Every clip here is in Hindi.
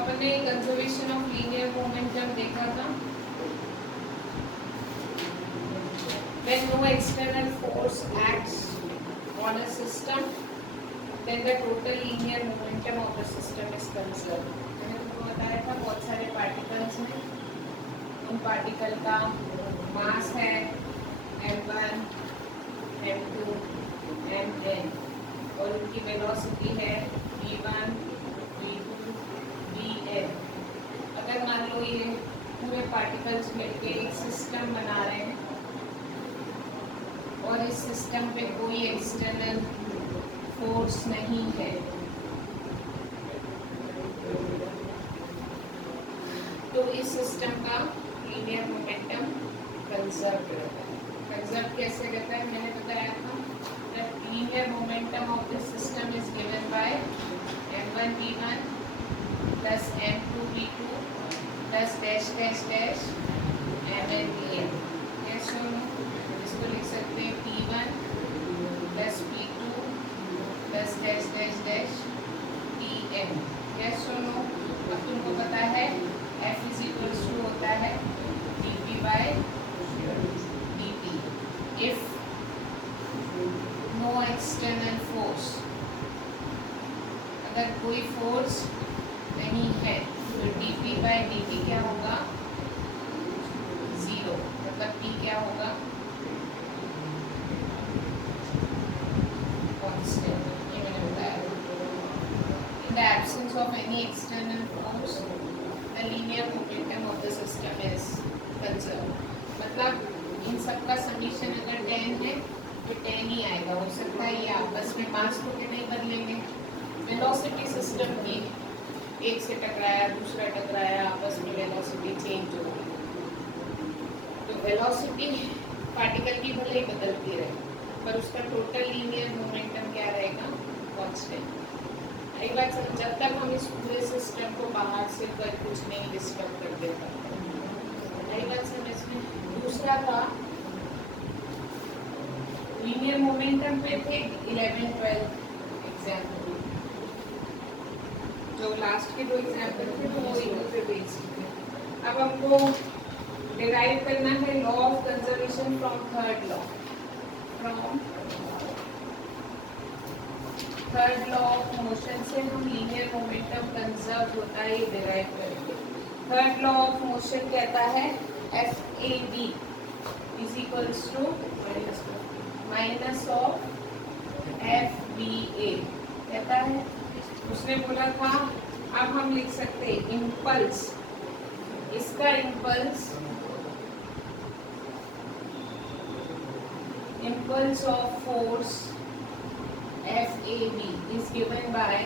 अपन ने कंजर्वेशन ऑफ लीनियर मोमेंटम देखा था। When no external force acts on a system, then the total linear momentum of the system is conserved. मैंने तुमको बताया था बहुत सारे पार्टिकल्स में, उन पार्टिकल का मास है m1, m2, mn और उनकी वेलोसिटी है v1, v2, vn। अगर मान लो ये पूरे पार्टिकल्स मिलके एक सिस्टम बना रहे हैं और इस सिस्टम पे कोई एक्सटर्नल फोर्स नहीं है, तो इस सिस्टम का लीनियर मोमेंटम कंजर्व रहता है। कंजर्व कैसे रहता है मैंने बताया था। The linear momentum of this system is given by m1 v1 plus m2 v2 plus dash dash dash mn vn। Yes और नो? इसको लिख सकते हैं p1 plus p2 plus dash dash dash pn। Yes और नो? अब तुमको पता है F इज इक्वल्स टू होता है dp by dt if no external force. अगर कोई फोर्स नहीं है तो dp बाय dt क्या होगा? जीरो। मतलब p क्या होगा? कांस्टेंट। ये मैंने बताया। In the absence of any external force, the linear momentum of the system is conserved। मतलब इन सब का समीशन अगर 10 है तो 10 ही आएगा। हो सकता है ये आपस में मास को के नहीं बदलेंगे। वेलोसिटी सिस्टम की एक से टकराया दूसरा टकराया, आपस में वेलोसिटी चेंज हो गई, तो वेलोसिटी पार्टिकल की भले ही बदलती रहे पर उसका टोटल लीनियर मोमेंटम क्या रहेगा? कांस्टेंट। एक बात समझ, जब तक हम इस पूरे सिस्टम को बाहर से कर कुछ नहीं डिस्टर्ब कर देता। एक बात समझ में। दूसरा था लीनियर मोमेंटम पे थे 11-12 एग्जाम्पल, जो लास्ट के दो एग्जाम्पल थे तो वो इन्हीं पे बेस्ड थे। अब हमको डिराइव करना है law of conservation from third law. Third law of motion से हम लीनियर मोमेंटम कंजर्व होता है ये डिराइव करेंगे। थर्ड लॉ ऑफ मोशन कहता है FAB is equals to minus of FBA कहता है। उसने बोला था अब हम लिख सकते हैं इम्पल्स, इसका impulse of force FAB is given by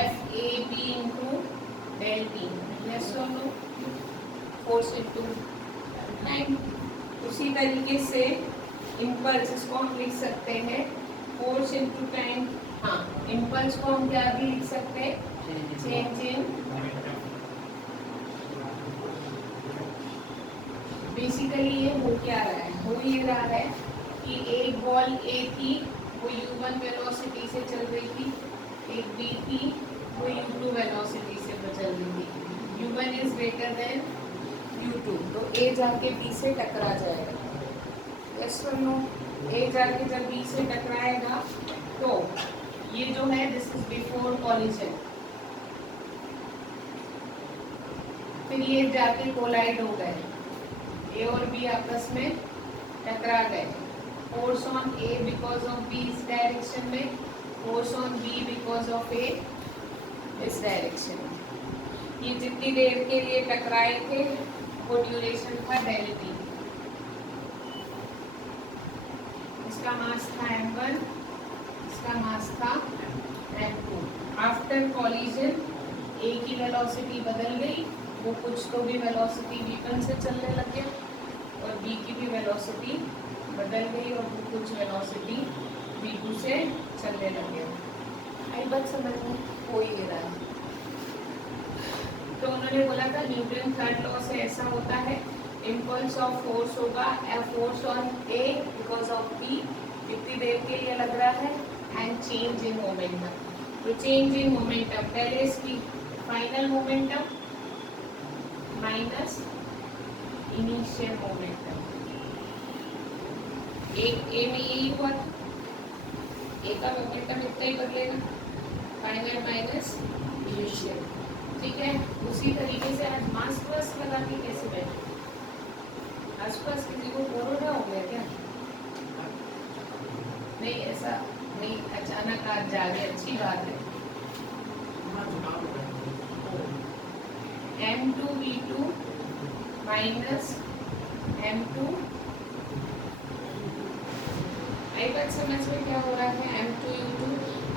FAB into del T। yes or no? Force into time. उसी तरीके से इम्पल्स इसको हम लिख सकते हैं फोर्स into टाइम। हाँ, इम्पल्स को हम क्या भी लिख सकते हैं? Change in. बेसिकली ये हो क्या रहा है? हो ये रहा है कि एक बॉल A थी वो u1 वेलोसिटी से चल रही थी, एक b थी वो u2 वेलोसिटी से चल रही थी। u1 is greater than u2 तो a जाके b से टकरा जाएगा। यस और नो? a जाके जब b से टकराएगा तो ये जो है दिस इज बिफोर कॉलिजन, फिर ये जाके कोलाइड हो गए, a और b आपस में टकरा गए। Force on A because of B इस डायरेक्शन में, force on B because of A इस डायरेक्शन में। ये जितनी देर के लिए टकराए थे वो ड्यूरेशन था डेल T। इसका मास था m1, इसका मास था m2। आफ्टर कॉलिजन A की वेलोसिटी बदल गई, वो कुछ तो भी वेलोसिटी v1 से चलने लग गया और B की भी वेलोसिटी बदल गई और वो कुछ वेलोसिटी v2 से चलने लगे। आई बात समझ में? हो ही रहा है। तो उन्होंने बोला था न्यूटन थर्ड लॉ से ऐसा होता है, इम्पल्स ऑफ फोर्स होगा force on A because of B कितनी देर के लिए लग रहा है एंड चेंज इन मोमेंटम। तो चेंज इन मोमेंटम पहले इसकी final momentum minus initial momentum. एक ए में यही हुआ था, ए का मोमेंटम इतना ही बदलेगा, फाइनल माइनस इनिशियल। ठीक है, उसी तरीके से आज मास प्लस लगा के कैसे बैठे? आसपास किसी को कोरोना हो गया क्या? नहीं, ऐसा नहीं, अचानक आज जागे, अच्छी बात है। M2V2 माइनस M2, आई बात समझ में क्या हो रहा है? M2U2।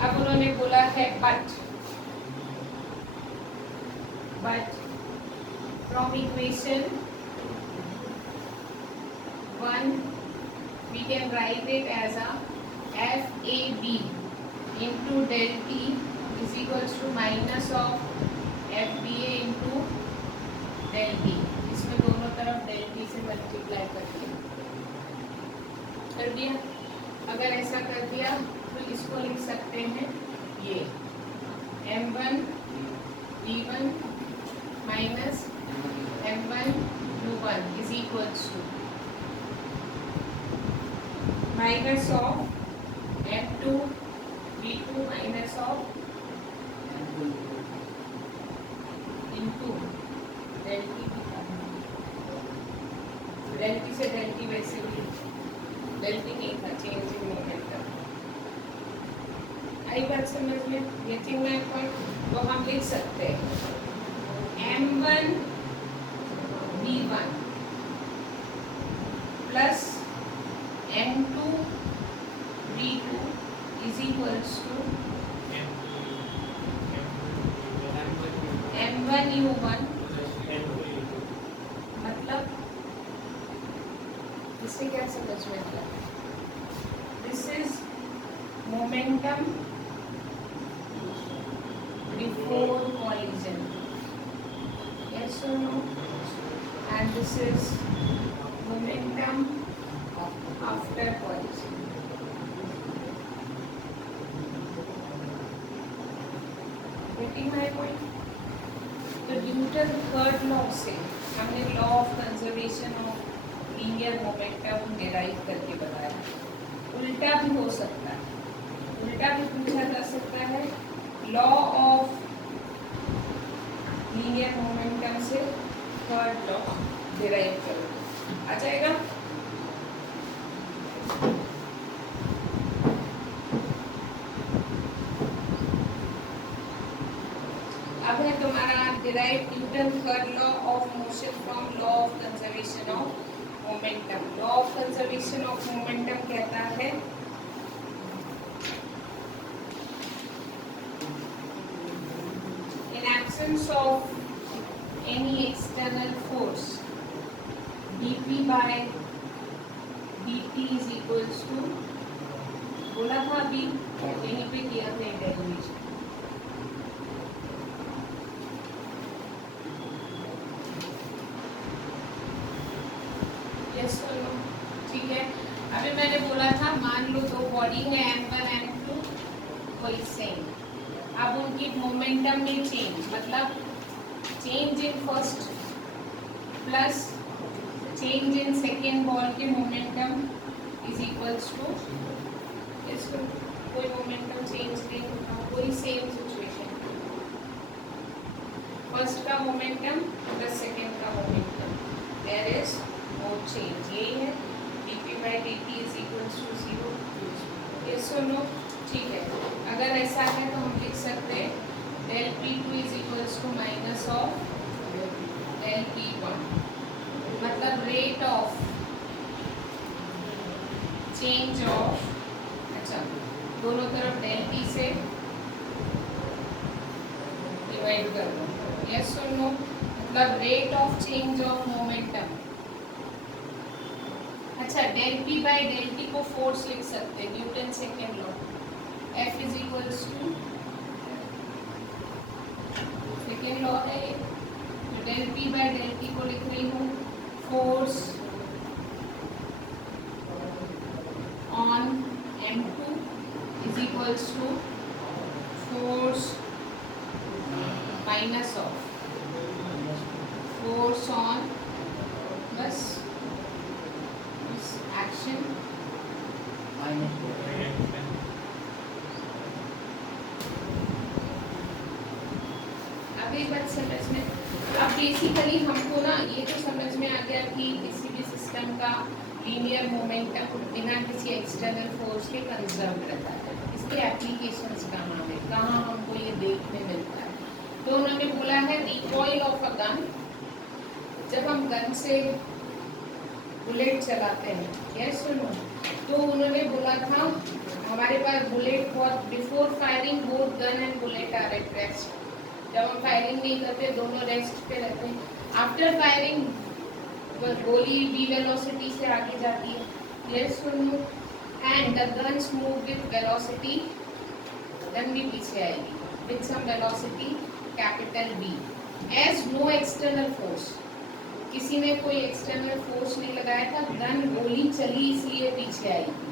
अब उन्होंने बोला है but from equation 1 we can write it as a FAB into del T is equals to minus of FBA into del T। इसमें दोनों तरफ del T से मल्टीप्लाई कर दिया। अगर ऐसा कर दिया तो इसको लिख सकते हैं ये M1 V1 minus M1 U1 is equals to minus of M2 V2 minus of into del T। del T से del T वैसे भी del T नहीं था, चेंज इन मोमेंटम। आई बात समझ में? ये थिंग में तो हम लिख सकते हैं M1 V1 plus M2 V2 is equals to M1 U1, मतलब इससे क्या समझ में आता है? This is momentum before collision, yes or no? And this is momentum after collision। Getting my point? तो न्यूटन थर्ड लॉ से हमने law of conservation of linear momentum derive करके बताया। उल्टा भी हो सकता है, उल्टा भी पूछा जा सकता है। लॉ ऑफ लीनियर मोमेंटम से थर्ड लॉ डिराइव करो, आ जाएगा। अब है तुम्हारा derive Newton third law of motion from law of conservation of momentum. Law of conservation of momentum कहता है in absence of any external force dp by dt is equals to, बोला था अभी यहीं पे किया था डेरिवेशन। यस और नो? ठीक है, अभी मैंने बोला था मान लो दो बॉडी है M1 M2, कोई सेम। अब उनकी मोमेंटम में चेंज, मतलब change in first plus change in second ball के मोमेंटम इज इक्वल्स टू, इसको कोई मोमेंटम चेंज नहीं होता, कोई सेम सिचुएशन। फर्स्ट का मोमेंटम प्लस सेकेंड का momentum, there is no change. यही है dp by dt is equals to 0। Yes और नो? ठीक है, अगर ऐसा है तो हम लिख सकते हैं del p2 is equals to minus of del p1, मतलब रेट ऑफ चेंज ऑफ, अच्छा दोनों तरफ del p से डिवाइड कर दो। यस और नो? मतलब rate of change of momentum. अच्छा, del p by del t को फोर्स लिख सकते हैं, Newton second law. F is equals to second law है ये, तो del p by del t को लिख रही हूँ force on M2 is equals to force minus of force on बस एक्शन अब एक बात समझ में, अब बेसिकली हमको ना ये तो समझ में आ गया कि किसी भी सिस्टम का लीनियर मोमेंटम बिना किसी एक्सटर्नल फोर्स के कंजर्व रहता है। इसके एप्लीकेशंस कहाँ है, कहाँ हमको ये देखने मिलता है। तो उन्होंने बोला है रिकॉइल ऑफ अ गन, जब हम गन से बुलेट चलाते हैं, यस सुनो, तो उन्होंने बोला था हमारे पास बुलेट बहुत before firing both gun and bullet are at rest. जब हम फायरिंग नहीं करते दोनों रेस्ट पे रहते हैं। आफ्टर फायरिंग गोली v वेलोसिटी से आगे जाती है, यस सुनो, and the guns move with velocity, gun भी पीछे आएगी with some velocity capital V as no external force. किसी ने कोई एक्सटर्नल फोर्स नहीं लगाया था, गन गोली चली इसलिए पीछे आई थी,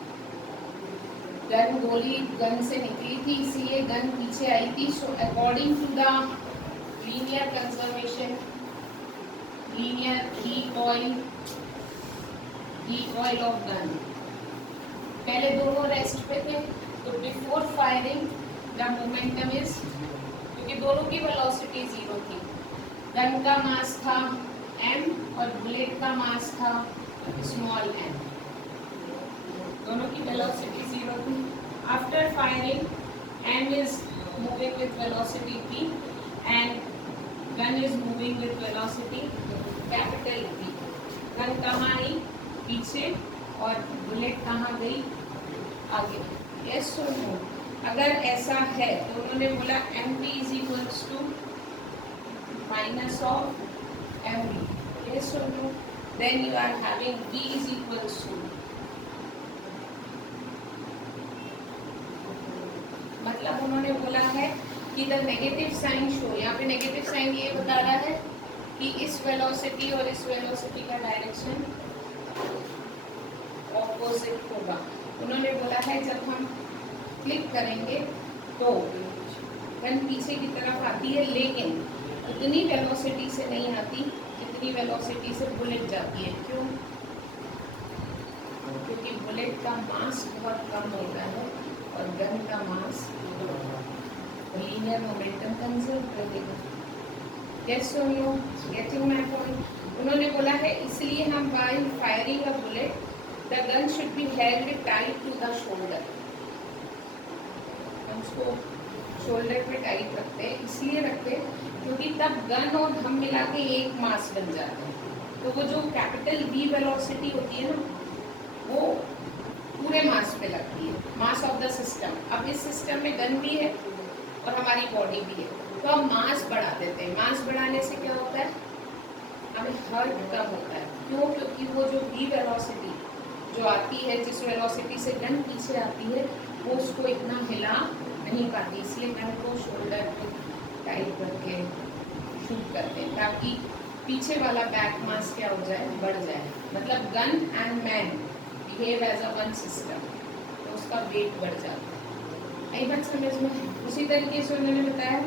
गन गोली गन से निकली थी इसलिए गन पीछे आई थी। So according to the linear conservation, linear recoil of gun, पहले दोनों रेस्ट पे थे, तो before firing the momentum is, क्योंकि दोनों की वेलोसिटी जीरो थी, गन का मास था m और बुलेट का मास था स्मॉल m, दोनों की वेलोसिटी जीरो थी। After firing m is moving with velocity p and gun is moving with velocity capital V। Gun कहाँ आई पीछे और बुलेट कहाँ गई आगे, यस और नो। अगर ऐसा है तो उन्होंने बोला mp is equals to minus of mv, yes or no, then you are having v is equals to, मतलब उन्होंने बोला है कि द नेगेटिव साइन शो, यहाँ पे नेगेटिव साइन ये बता रहा है कि इस वेलोसिटी और इस वेलोसिटी का डायरेक्शन ऑपोजिट होगा। उन्होंने बोला है जब हम क्लिक करेंगे तो गन पीछे की तरफ आती है, लेकिन उतनी वेलोसिटी से नहीं आती जितनी वेलोसिटी से बुलेट जाती है। क्यों? क्योंकि बुलेट का मास बहुत कम होता है और गन का मास लीनियर मोमेंटम कंजर्व कर देगा। यस और नो, गेटिंग माय पॉइंट। उन्होंने बोला है इसलिए हम while firing a bullet the gun should be held tight to the shoulder. हम उसको शोल्डर पे टाइट रखते हैं, इसलिए रखते हैं क्योंकि तब गन और हम मिला के एक मास बन जाते हैं। तो वो जो कैपिटल V वेलोसिटी होती है ना, वो पूरे मास पे लगती है, मास ऑफ द सिस्टम। अब इस सिस्टम में गन भी है और हमारी बॉडी भी है, तो हम मास बढ़ा देते हैं। मास बढ़ाने से क्या होता है, हमें हर्ट कम होता है। क्यों? क्योंकि वो जो V वेलोसिटी जो आती है, जिस वेलोसिटी से गन पीछे आती है, वो उसको इतना हिला नहीं पाती, इसलिए गन को शोल्डर पे टाइट करके शूट करते हैं ताकि पीछे वाला बैक मास क्या हो जाए, बढ़ जाए। मतलब gun and man behave as a one system, तो उसका वेट बढ़ जाता है। यही बात समझ में। उसी तरीके से उन्होंने बताया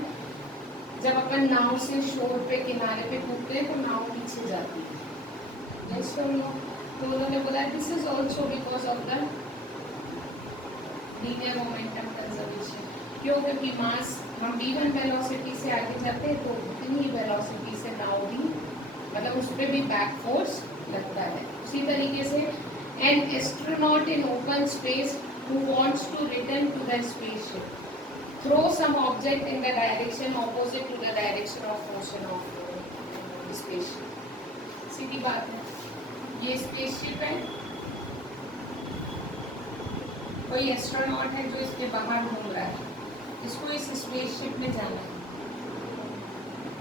जब अपन नाव से शोर पे किनारे पे कूदते हैं तो नाव पीछे जाती है। तो उन्होंने बोला this is also because of the linear momentum conservation. क्यों? क्योंकि मास हम v1 वेलोसिटी से आगे जाते हैं तो उतनी वेलोसिटी से नाव भी, मतलब उस पर भी बैक फोर्स लगता है। उसी तरीके से an astronaut in open space who wants to return to the spaceship throw some object in the direction opposite to the direction of motion of the spaceship। सीधी बात है, ये स्पेसशिप है, कोई एस्ट्रोनॉट है जो इसके बाहर घूम रहा है, इसको इस स्पेसशिप में जाना है,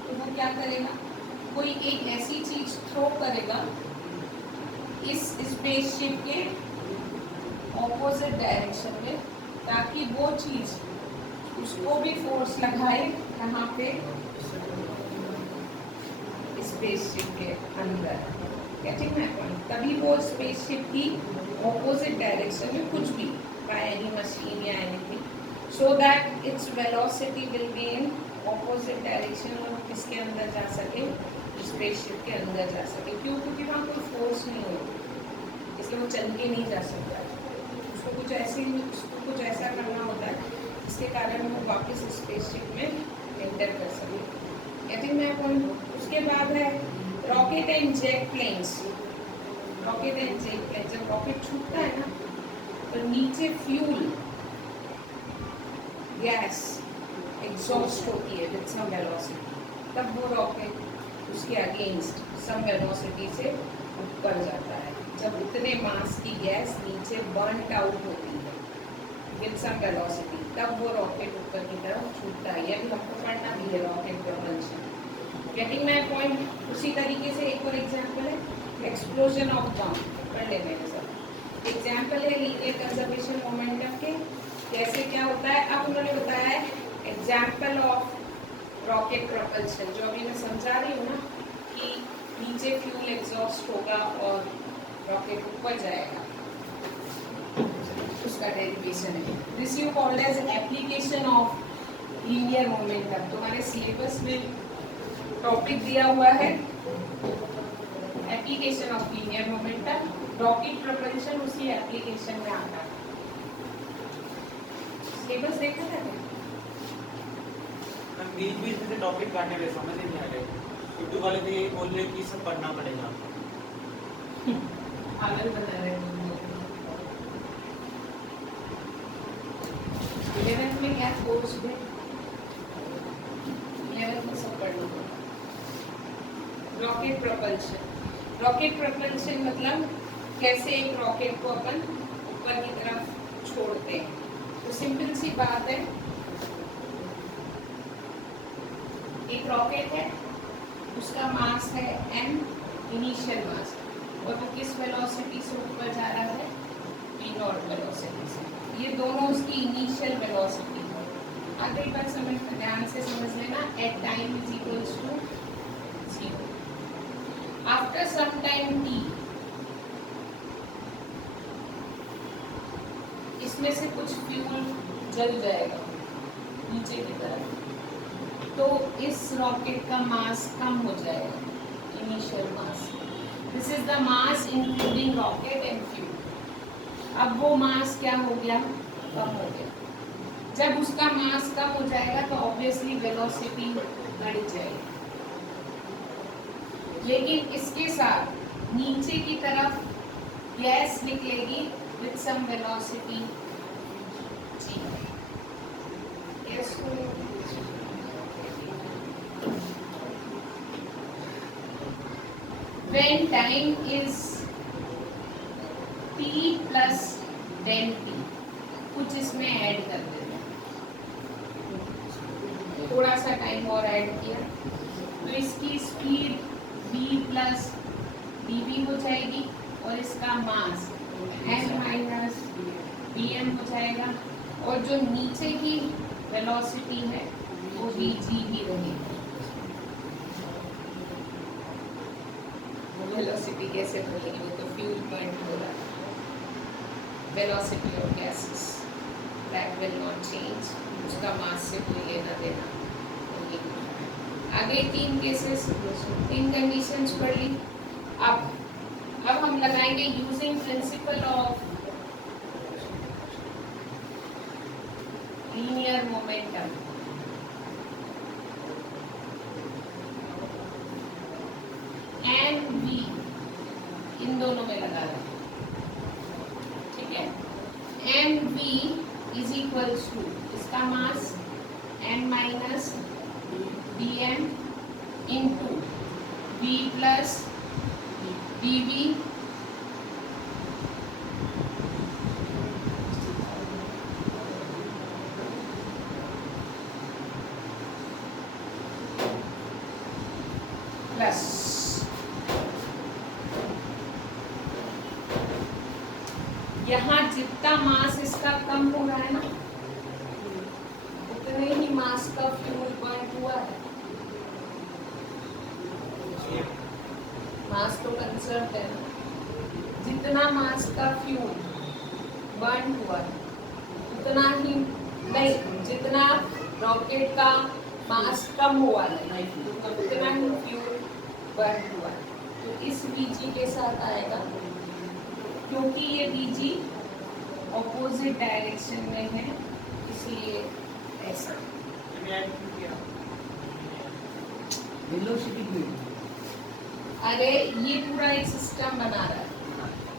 तो वो क्या करेगा, कोई एक ऐसी चीज थ्रो करेगा इस स्पेसशिप के ऑपोजिट डायरेक्शन में, ताकि वो चीज उसको भी फोर्स लगाए यहाँ पे स्पेसशिप के अंदर। Getting my point? तभी वो स्पेसशिप की ऑपोजिट डायरेक्शन में कुछ भी, बाय एनी मशीन या anything, so that its velocity will be in opposite direction और किसके अंदर जा सके, स्पेसशिप के अंदर जा सके। क्यों? क्योंकि वहाँ कोई फोर्स नहीं होती, इसलिए वो चल के नहीं जा सकता। उसको कुछ ऐसा करना होता है जिसके कारण वो वापस स्पेसशिप में एंटर कर सके। Getting my point? उसके बाद है rocket and jet planes. Rocket and jet plane, जब रॉकेट छूटता है ना तो नीचे फ्यूल गैस एग्जॉस्ट होती है विद सम वेलोसिटी, तब वो रॉकेट उसके अगेंस्ट सम वेलोसिटी से ऊपर जाता है। जब उतने मास की गैस नीचे बर्नट आउट होती है विद सम वेलोसिटी, तब वो रॉकेट ऊपर की तरफ छूटता है। ये भी हमको पढ़ना भी है, rocket propulsion. Getting my point? उसी तरीके से एक और एग्जांपल है एक्सप्लोजन ऑफ बम। पढ़ ले मेरे साथ। एग्जांपल है लीनियर कंजर्वेशन मोमेंटम के, कैसे क्या होता है। अब उन्होंने बताया है एग्जाम्पल ऑफ रॉकेट प्रोपल्शन, जो अभी मैं समझा रही हूँ ना कि नीचे फ्यूल एग्जॉस्ट होगा और रॉकेट ऊपर जाएगा, उसका डेरिवेशन है। This you called as application of linear momentum. तुम्हारे सिलेबस में टॉपिक दिया हुआ है application of linear momentum. Rocket propulsion उसी एप्लीकेशन में आता है। सिलेबस देखा था क्या? बीच में से टॉपिक काटने में समझ नहीं आ रहे। उर्दू वाले भी यही बोल रहे कि सब पढ़ना पड़ेगा। पागल बना रहे हैं। 11th में क्या कोर्स में 11th में सब पढ़ना पड़ेगा। Rocket propulsion. रॉकेट प्रोपल्शन मतलब कैसे एक रॉकेट को अपन ऊपर की तरफ छोड़ते हैं। तो सिंपल सी बात है, एक रॉकेट है, उसका मास है m, इनिशियल मास, और वो किस वेलोसिटी से ऊपर जा रहा है, v0 वेलोसिटी से। ये दोनों उसकी इनिशियल वेलोसिटी है। अगली बार समझ ध्यान से समझ लेना, at time is equals to 0। After some time t, इसमें से कुछ फ्यूल जल जाएगा नीचे की तरफ, तो इस रॉकेट का मास कम हो जाएगा, initial mass. This is the mass including rocket and fuel. अब वो मास क्या हो गया, कम हो गया। जब उसका मास कम हो जाएगा तो ऑब्वियसली वेलोसिटी बढ़ जाएगी, लेकिन इसके साथ नीचे की तरफ गैस निकलेगी with some velocity g। when time is t plus del t, कुछ इसमें ऐड कर देते हैं, थोड़ा सा टाइम और ऐड किया तो इसकी स्पीड v प्लस dv हो जाएगी और इसका मास m माइनस vm हो जाएगा, और जो नीचे की वेलोसिटी है वो vg ही रहेगी। वेलोसिटी कैसे बदलेगी, वो तो फ्यूल पॉइंट हो रहा है। Velocity of gases that will not change, उसका मास से कोई लेना देना नहीं। आगे 3 केसेस, 3 कंडीशंस पढ़ ली। अब हम लगाएंगे using principle of linear momentum. N V इन दोनों में लगा रहे हैं, ठीक है। M V is equals to इसका mass M minus B M into B plus B B plus यहाँ जितना मास इसका कम हो रहा है ना, उतने ही मास का फ्यूल बर्न हुआ है। मास तो कंसर्व है ना, जितना मास का फ्यूल बर्न हुआ है उतना ही नहीं, जितना रॉकेट का मास कम हुआ है उतना ही फ्यूल बर्न हुआ है, तो इस Vg के साथ आएगा, क्योंकि ये Vg ऑपोजिट डायरेक्शन में है इसलिए ऐसा। अरे ये पूरा एक सिस्टम बना रहा है।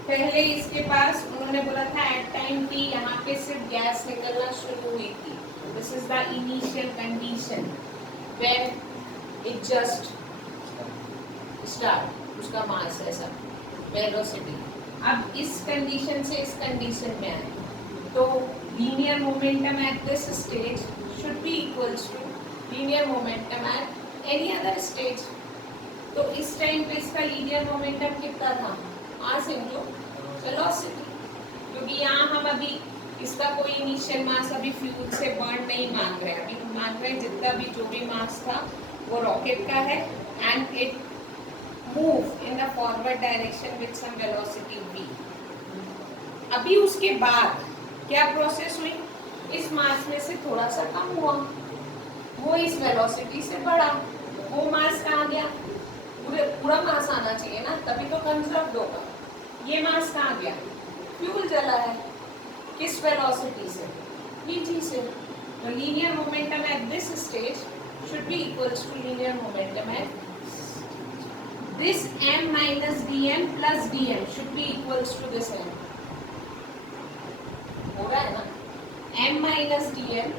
पहले इसके पास उन्होंने बोला था एट टाइम टी यहाँ पे सिर्फ गैस निकलना शुरू हुई थी, this is the initial condition when it just start, उसका मास है सब वेलोसिटी। अब इस कंडीशन से इस कंडीशन में आए तो linear momentum at this stage should be equals to linear momentum at any other stage. तो इस टाइम पे इसका लीनियर मोमेंटम कितना था, मास इनटू वेलोसिटी, क्योंकि यहाँ हम अभी इसका कोई इनिशियल मास अभी फ्यूल से बर्न नहीं मान रहे हैं, अभी हम मान रहे हैं जितना भी जो भी मास था वो रॉकेट का है and it move in the forward direction with some velocity v। अभी उसके बाद क्या प्रोसेस हुई, इस मास में से थोड़ा सा कम हुआ, वो इस वेलोसिटी से बढ़ा, वो मास कहाँ गया, पूरा मास आना चाहिए ना, तभी तो कंजर्व होगा। ये मास कहाँ गया, फ्यूल जला है, किस वेलोसिटी से, vg से। तो linear momentum at this stage should be equals to linear momentum at this m minus dm plus dm should be equals to this m। हो रहा है ना, m minus dm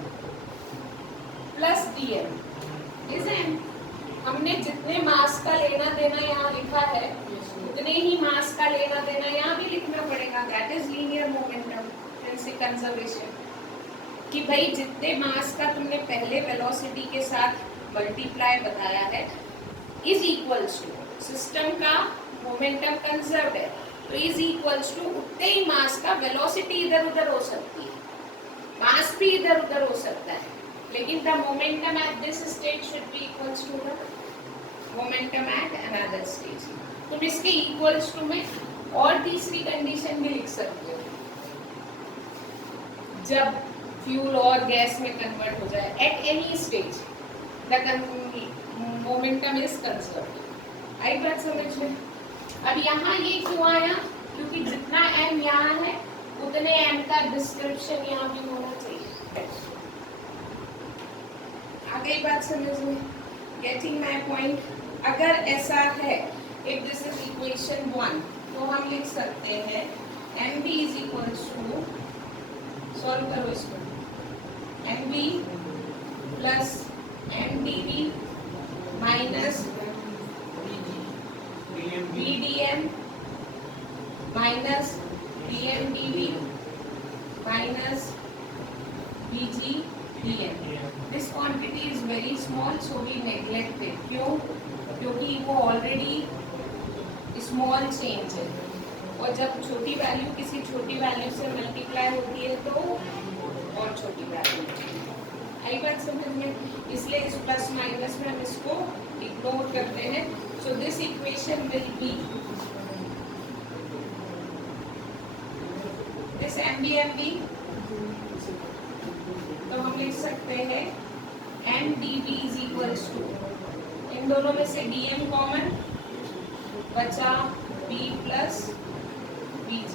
plus dm is m। हमने जितने मास का लेना देना यहाँ लिखा है उतने ही मास का लेना देना यहाँ भी लिखना पड़ेगा, that is linear momentum principle conservation. कि भाई जितने मास का तुमने पहले वेलोसिटी के साथ मल्टीप्लाई बताया है इज इक्वल्स टू, सिस्टम का मोमेंटम कंजर्व्ड है तो इज इक्वल्स टू उतने ही मास का वेलोसिटी इधर उधर हो सकती है, मास भी इधर उधर हो सकता है, लेकिन the momentum at this stage should be equals to the momentum at another stage. तुम इसके इक्वल्स टू में और तीसरी कंडीशन भी लिख सकते हो, जब फ्यूल और गैस में कन्वर्ट हो जाए at any stage the momentum is conserved. आई बात समझ में। अब यहाँ ये क्यों आया, क्योंकि जितना m यहाँ है उतने m का डिस्क्रिप्शन यहाँ भी होना चाहिए। आ गई बात समझ में, गेटिंग माय पॉइंट। अगर ऐसा है, इफ दिस इज इक्वेशन 1, तो हम लिख सकते हैं mb is equals to, solve करो इसको, mb plus mdv minus vdm minus vmdv minus vgdm। This quantity is very small, so we neglect it। क्यों? क्योंकि वो ऑलरेडी स्मॉल चेंज है, और जब छोटी वैल्यू किसी छोटी वैल्यू से मल्टीप्लाई होती है तो और छोटी वैल्यू आई बात समझ में। इसलिए इस प्लस माइनस में हम इसको इग्नोर करते हैं। So this equation will be this MB तो हम लिख सकते हैं MdV is equals to, इन दोनों में से dm कॉमन बचा v प्लस vg।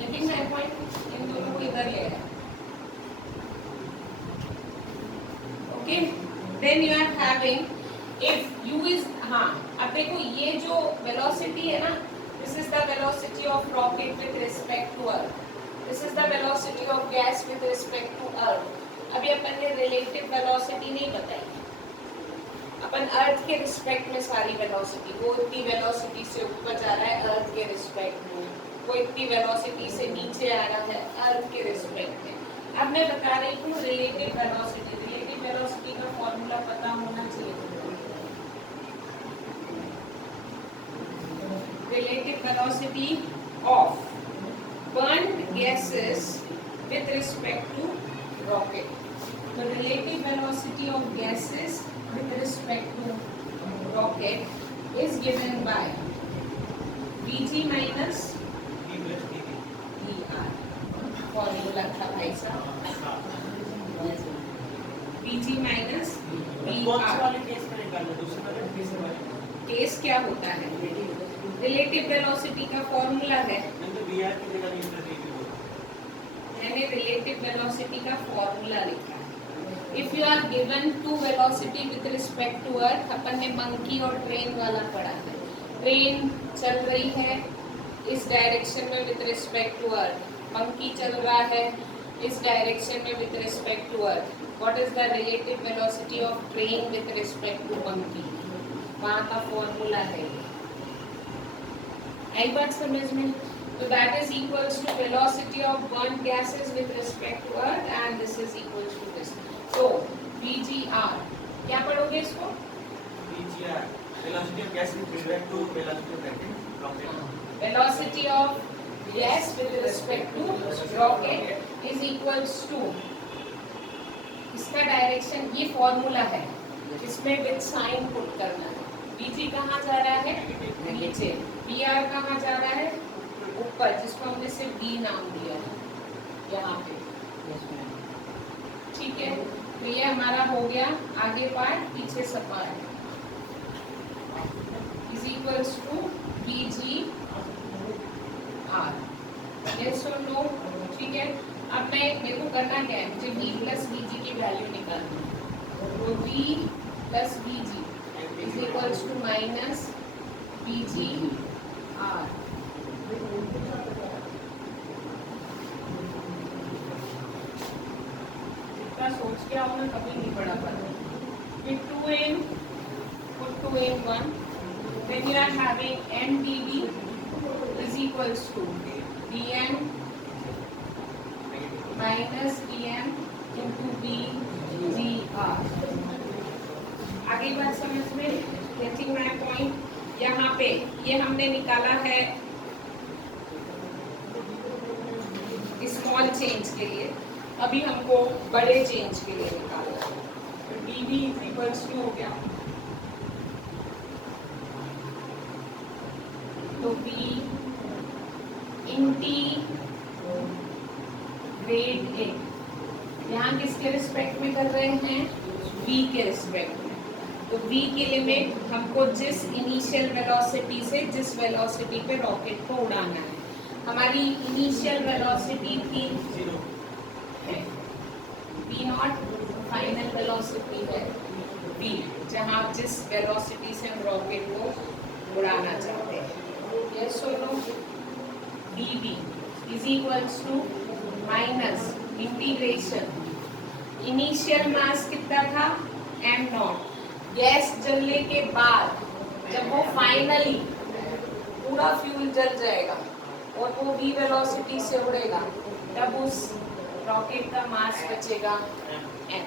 लेकिन मैं पॉइंट इन दोनों को इधर ले आया, okay. Then you are having if u is, हाँ अब देखो ये जो velocity है ना, this is the velocity of rocket with respect to earth, this is the velocity of gas with respect to earth। अभी अपन ने relative velocity नहीं बताई, अपन अर्थ के रिस्पेक्ट में सारी वेलोसिटी, वो इतनी वेलोसिटी से ऊपर जा रहा है अर्थ के रिस्पेक्ट में, वो इतनी वेलोसिटी से नीचे आ रहा है अर्थ के रिस्पेक्ट में। अब मैं बता रही हूँ रिलेटिव वेलोसिटी, रिलेटिव वेलोसिटी का फॉर्मूला पता होना चाहिए। Relative velocity of burned gases with respect to rocket. तो relative velocity of gases with respect to rocket is given by Vg minus Vr। Formula था भाई साहब। Vg माइनस कौन से Vr। वाले केस में निकालना, दूसरे वाले तीसरे वाले? केस क्या होता है? रिलेटिव वेलोसिटी का फॉर्मूला है। नहीं तो VR की जगह इंटरचेंज होगा। मैंने रिलेटिव वेलोसिटी का फॉर्मूला लिखा है। If you are given to velocity with respect to earth, अपन ने मंकी और ट्रेन वाला पढ़ा है। ट्रेन चल रही है इस डायरेक्शन में with respect to earth, monkey चल रहा है इस डायरेक्शन में with respect to earth. What is the relative velocity of train with respect to monkey? वहाँ का फॉर्मूला है। आई बात समझ में? तो that is equals to velocity of burn gases with respect to earth and this is equals to this. तो VGR क्या पढ़ोगे इसको? VGR velocity of gas with respect to velocity of rocket. Velocity of gas with respect to rocket is equals to, इसका डायरेक्शन ये फॉर्मूला है, इसमें विद साइन पुट करना है। Vg कहाँ जा रहा है? नीचे। Vr कहाँ जा रहा है? ऊपर, जिसको हमने सिर्फ V नाम दिया है यहाँ पे। ठीक है, तो ये हमारा हो गया आगे पार्ट, पीछे सब part is equals to VGR। Yes और नो? ठीक है, अब मेरे को करना क्या है, मुझे V प्लस VG की वैल्यू निकालनी है। तो V plus VG is equals to minus VGR। इतना सोच के आओ ना, कभी नहीं पढ़ा पाता। With 2n, put 2 in 1, then you are having mdv is equals to dn minus dm into VGR। आगे बात समझ में? Getting my point? यहाँ पे ये हमने निकाला है स्मॉल चेंज के लिए, अभी हमको बड़े चेंज के लिए निकालना है। तो dv इज इक्वल्स टू हो गया, तो v इंटीग्रेट a, यहाँ किसके रिस्पेक्ट में कर रहे हैं? v के रिस्पेक्ट में। तो v की लिमिट हमको जिस इनिशियल वेलोसिटी से जिस वेलोसिटी पे रॉकेट को उड़ाना है, हमारी इनिशियल वेलोसिटी थी v0, फाइनल वेलोसिटी है v, जहाँ जिस वेलोसिटी से हम रॉकेट को उड़ाना चाहते हैं। यस और no? dv is equals to minus integration, initial mass कितना था? m0। गैस जलने के बाद जब वो फाइनली पूरा फ्यूल जल जाएगा और वो v वेलोसिटी से उड़ेगा, तब उस रॉकेट का मास बचेगा m।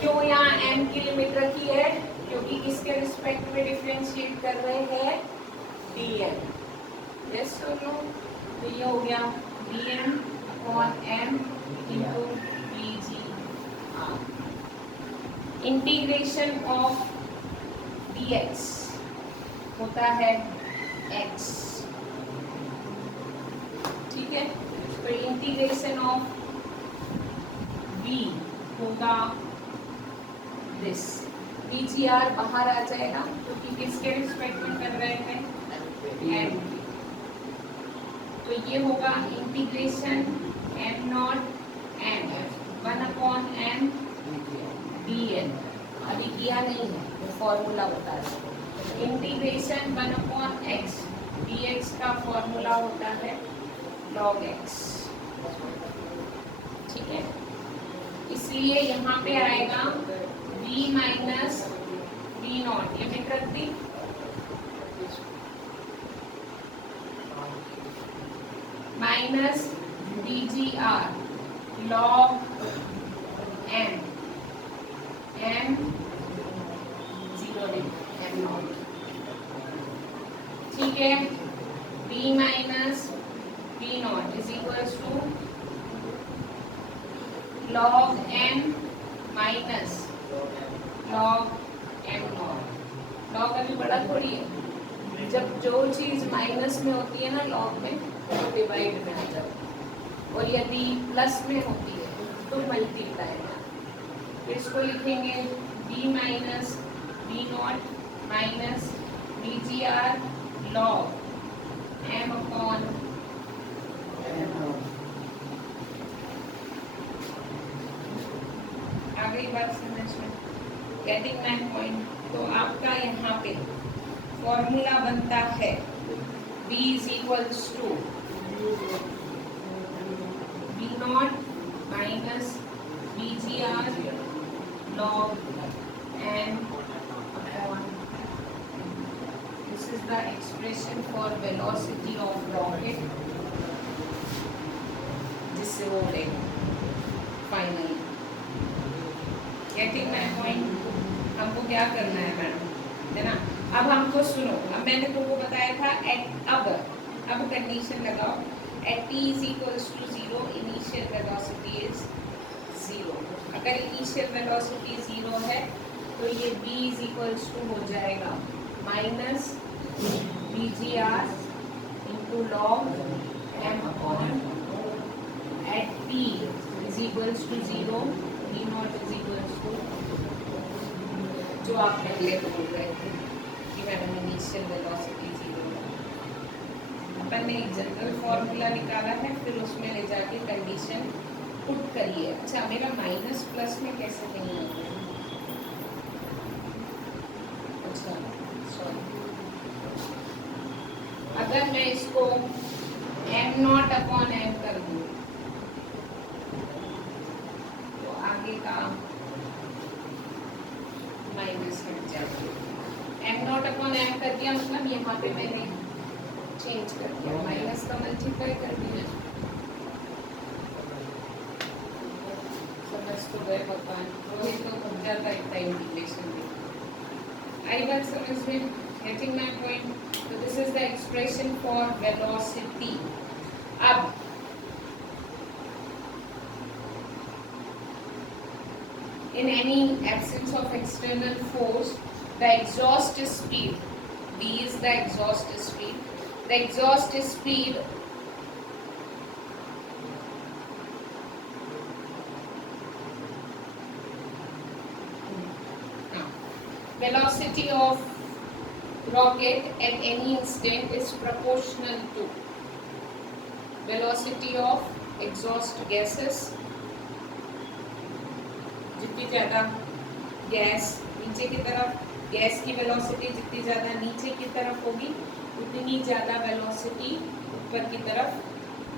क्यों यहाँ m की लिमिट रखी है? क्योंकि किसके रिस्पेक्ट में डिफरेंशिएट कर रहे हैं? dm। यस और नो? तो ये हो गया dm upon m into VGR। Integration of dx होता है x। ठीक है, तो इंटीग्रेशन ऑफ v होगा दिस। VGR बाहर आ जाएगा क्योंकि किसके रिस्पेक्ट में कर रहे हैं? m। तो ये होगा integration m0 m 1 upon m dn। अभी किया नहीं है, वो फॉर्मूला बता रहे। इंटीग्रेशन 1 अपॉन x dx का फॉर्मूला होता है log x। ठीक है, इसलिए यहाँ पे आएगा v माइनस v0, लिमिट रख दी, minus VGR log m, m 0 m0। ठीक है, v minus v0 is equals to log m minus log m0। log अभी बड़ा थोड़ी है, जब जो चीज माइनस में होती है ना लॉग में, तो डिवाइड में आ जाओ, और यदि प्लस में होती है तो मल्टीप्लाई में, इसको लिखेंगे b minus B not minus B G R log m upon आ गई बात समझ में? Getting my point? तो आपका यहाँ पे फॉर्मूला बनता है b is equals to B not minus B G R log n upon, this is the expression for velocity of rocket जिससे वो उड़ेगा फाइनली। Getting my point? हमको क्या करना है मैडम, है ना? अब हमको सुनो, अब मैंने तुमको बताया था एट अब कंडीशन लगाओ, at t is equals to 0 initial velocity is 0। अगर इनिशियल वेलोसिटी 0 है तो ये b इज इक्वल्स टू हो जाएगा minus B G R into log m upon at t is equals to 0 b not is equals to, जो आप पहले बोल रहे थे कि मैडम इनिशियल वेलोसिटी 0 है। अपन ने एक जनरल फॉर्मूला निकाला है, फिर उसमें ले जाके कंडीशन पुट करिए। अच्छा, मेरा माइनस प्लस में कैसे नहीं है? अच्छा सॉरी, अगर मैं इसको m नॉट अपॉन m कर दूँ तो आगे का माइनस हट जाएगा। m नॉट अपॉन m कर दिया, मतलब यहाँ पे मैंने चेंज कर दिया, माइनस का मल्टीप्लाई कर दिया। समझ तो गए भगवान, ये तो हो जाता है इतना इंटीग्रेशन में। आई बात समझ में? Getting my point? तो this is the expression for velocity. अब in any absence of external force, the exhaust speed, v is the exhaust speed, the exhaust speed velocity of rocket at any instant is proportional to velocity of exhaust gases। जितनी ज़्यादा गैस नीचे की तरफ, गैस की वेलोसिटी जितनी ज़्यादा नीचे की तरफ होगी उतनी ज़्यादा वेलोसिटी ऊपर की तरफ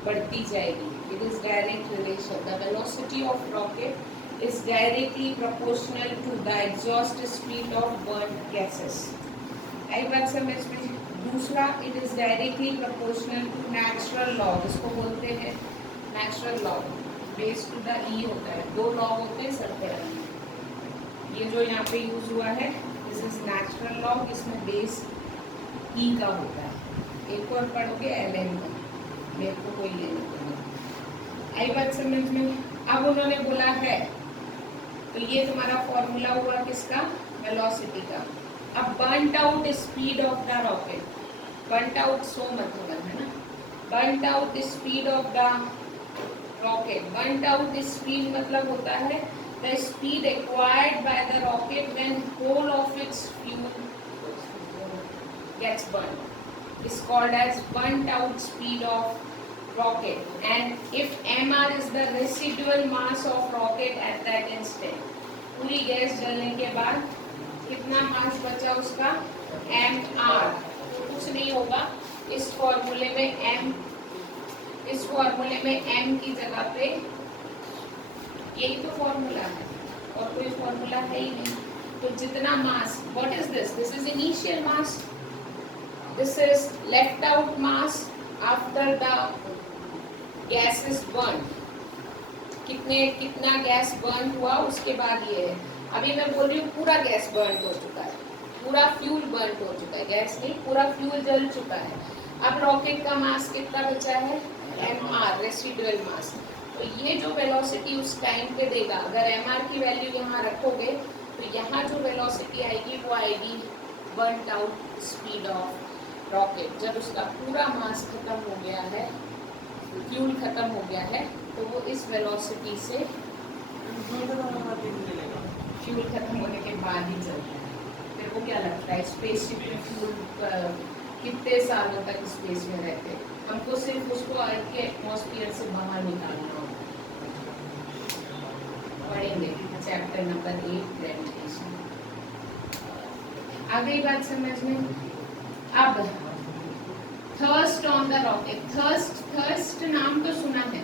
बढ़ती जाएगी। It is direct relation. The velocity of rocket is directly proportional to the exhaust speed of burn gases. आई बात समझ में? दूसरा, it is directly proportional to natural log, इसको बोलते हैं natural log. Base to the E होता है, दो लॉ होते हैं सर्कुलर। ये जो यहाँ पे यूज हुआ है दिस इज नेचुरल लॉ, इसमें बेस ई का होता है। एक और पढ़ोगे एलएन का, मेरे को कोई लेना पड़ेगा। आई बात समझ में? अब उन्होंने बोला है, तो ये तुम्हारा फॉर्मूला हुआ किसका? वेलोसिटी का। अब burnt out speed of the rocket, burnt out so मतलब है ना, burnt out speed of the rocket. Burnt out speed मतलब होता है the speed acquired by the rocket when whole of its fuel gets burned is called as burnt out speed of rocket, and if mr is the residual mass of rocket at that instant, पूरी गैस जलने के बाद कितना मास बचा उसका? mr। कुछ नहीं होगा, इस फॉर्मूले में इस फॉर्मूले में m की जगह पे यही तो फॉर्मूला है और कोई फॉर्मूला है ही नहीं। तो जितना mass, what is this? This is initial mass, this is left out mass after the gas is burn. कितना गैस बर्न हुआ उसके बाद ये है। अभी मैं बोल रही हूँ पूरा गैस बर्न हो चुका है, पूरा फ्यूल बर्न हो चुका है, गैस नहीं पूरा फ्यूल जल चुका है। अब रॉकेट का मास कितना बचा है? mr, रेसिडुअल मास। तो ये जो वेलोसिटी उस टाइम पे देगा, अगर mr की वैल्यू यहाँ रखोगे तो यहाँ जो वेलोसिटी आएगी वो आएगी burnt out speed of rocket. जब उसका पूरा मास खत्म हो गया है, फ्यूल खत्म हो गया है, तो वो इस वेलोसिटी से फ्यूल खत्म होने के बाद ही चलता है। फिर वो क्या लगता है स्पेसशिप में फ्यूल कितने सालों तक स्पेस में रहते हैं, हमको सिर्फ उसको अर्थ के एटमॉस्फेयर से बाहर निकालना होता है। पढ़ेंगे चैप्टर नंबर 8 ग्रेविटेशन। आ गई बात समझ में? अब thrust on the rocket. Thrust नाम तो सुना है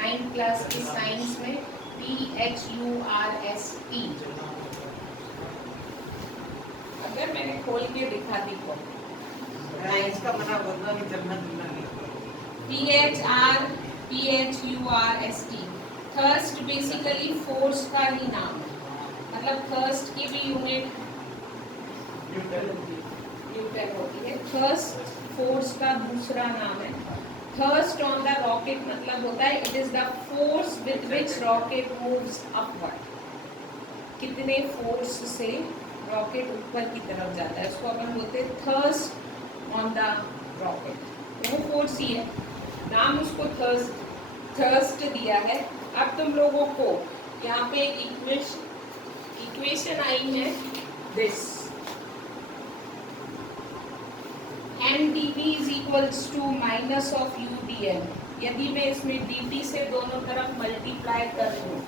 9th क्लास की साइंस में, THURST। अगर मैंने खोल के दिखा दी को इसका मतलब होता है जन्नत मिलना THURST। थर्स्ट बेसिकली फोर्स का ही नाम है, मतलब थर्स्ट की भी यूनिट न्यूटन होती है। थर्स्ट फोर्स का दूसरा नाम है। थर्स्ट ऑन द रॉकेट मतलब होता है it is the force with which rocket moves upward. कितने फोर्स से रॉकेट ऊपर की तरफ जाता है उसको अपन बोलते हैं थर्स्ट ऑन द रॉकेट। तो वो फोर्स ही है, नाम उसको थर्स्ट दिया है। अब तुम लोगों को यहाँ पे एक इक्वेशन आई है this mdv is equals to minus of udm। यदि मैं इसमें dt से दोनों तरफ मल्टीप्लाई कर दूं,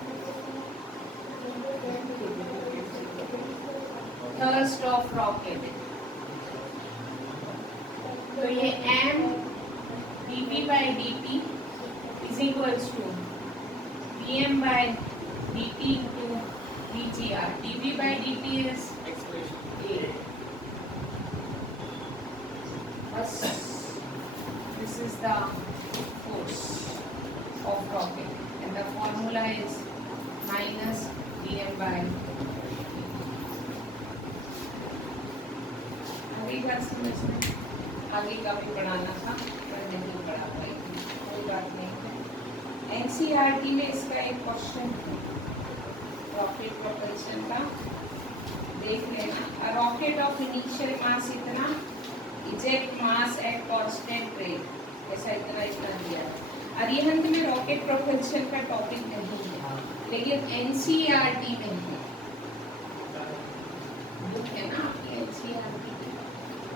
थर्स्ट ऑफ रॉकेट, तो ये m dv by dt is equals to dm by dt into dgr। dv by dt is a। This is the force of rocket and the formula is minus dm by आगे बात समझ में? आगे का भी पढ़ाना था पर नहीं पढ़ा पाई, कोई बात नहीं। NCERT में इसका एक क्वेश्चन है रॉकेट प्रोपल्शन का, देख लेना। A rocket of initial mass इतना, eject mass at constant rate, ऐसा इतना दिया है। अरिहंत में रॉकेट प्रोपल्शन का टॉपिक नहीं है, लेकिन NCERT में है, बुक है ना आपकी NCERT,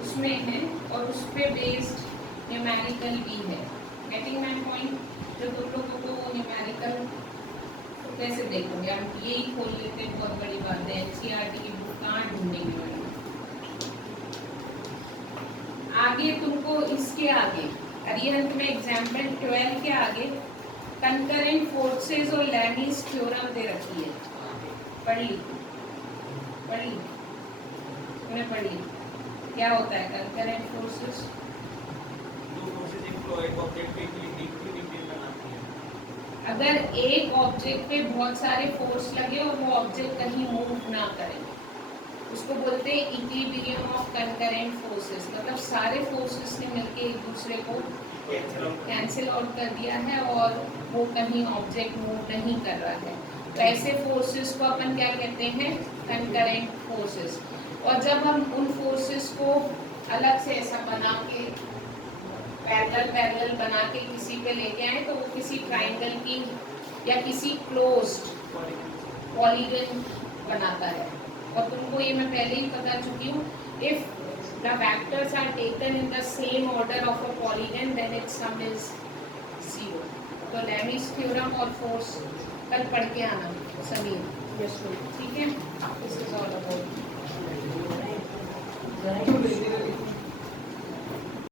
उसमें है और उस पे बेस्ड न्यूमेरिकल भी है। Getting my point? जो तुम लोगों को वो न्यूमेरिकल तो कैसे देखोगे, हम यही खोल लेते हैं, बहुत बड़ी बात है। NCERT की बुक कहाँ ढूंढेंगे मैडम? आगे तुमको इसके आगे अरिहंत में एग्जाम्पल 12 के आगे कंकरेंट फोर्सेस और लैमीज थ्योरम दे रखी है, पढ़ी तुमने पढ़ी? क्या होता है कंकरेंट फोर्सेस? दो फोर्सेस एक ऑब्जेक्ट पे इक्विलिब्रियम बनाती है। अगर एक ऑब्जेक्ट पे बहुत सारे फोर्स लगे और वो ऑब्जेक्ट कहीं मूव ना करे, उसको बोलते हैं इक्विलिब्रियम ऑफ कंकरेंट फोर्सेस। मतलब सारे फोर्सेस ने मिलके एक दूसरे को कैंसिल आउट कर दिया है और वो कहीं ऑब्जेक्ट मूव नहीं कर रहा है, तो ऐसे फोर्सेस को अपन क्या कहते हैं? Concurrent forces. और जब हम उन फोर्सेस को अलग से ऐसा बना के पैरेलल बना के किसी पे लेके आए, तो वो किसी ट्राइंगल की या किसी क्लोज्ड पॉलीगन बनाता है। और तुमको ये मैं पहले ही बता चुकी हूँ, if the vectors are taken in the same order of a polygon then its sum is 0। तो लैमीज थ्योरम और फोर्स कल पढ़ के आना सभी, ठीक है? This is all.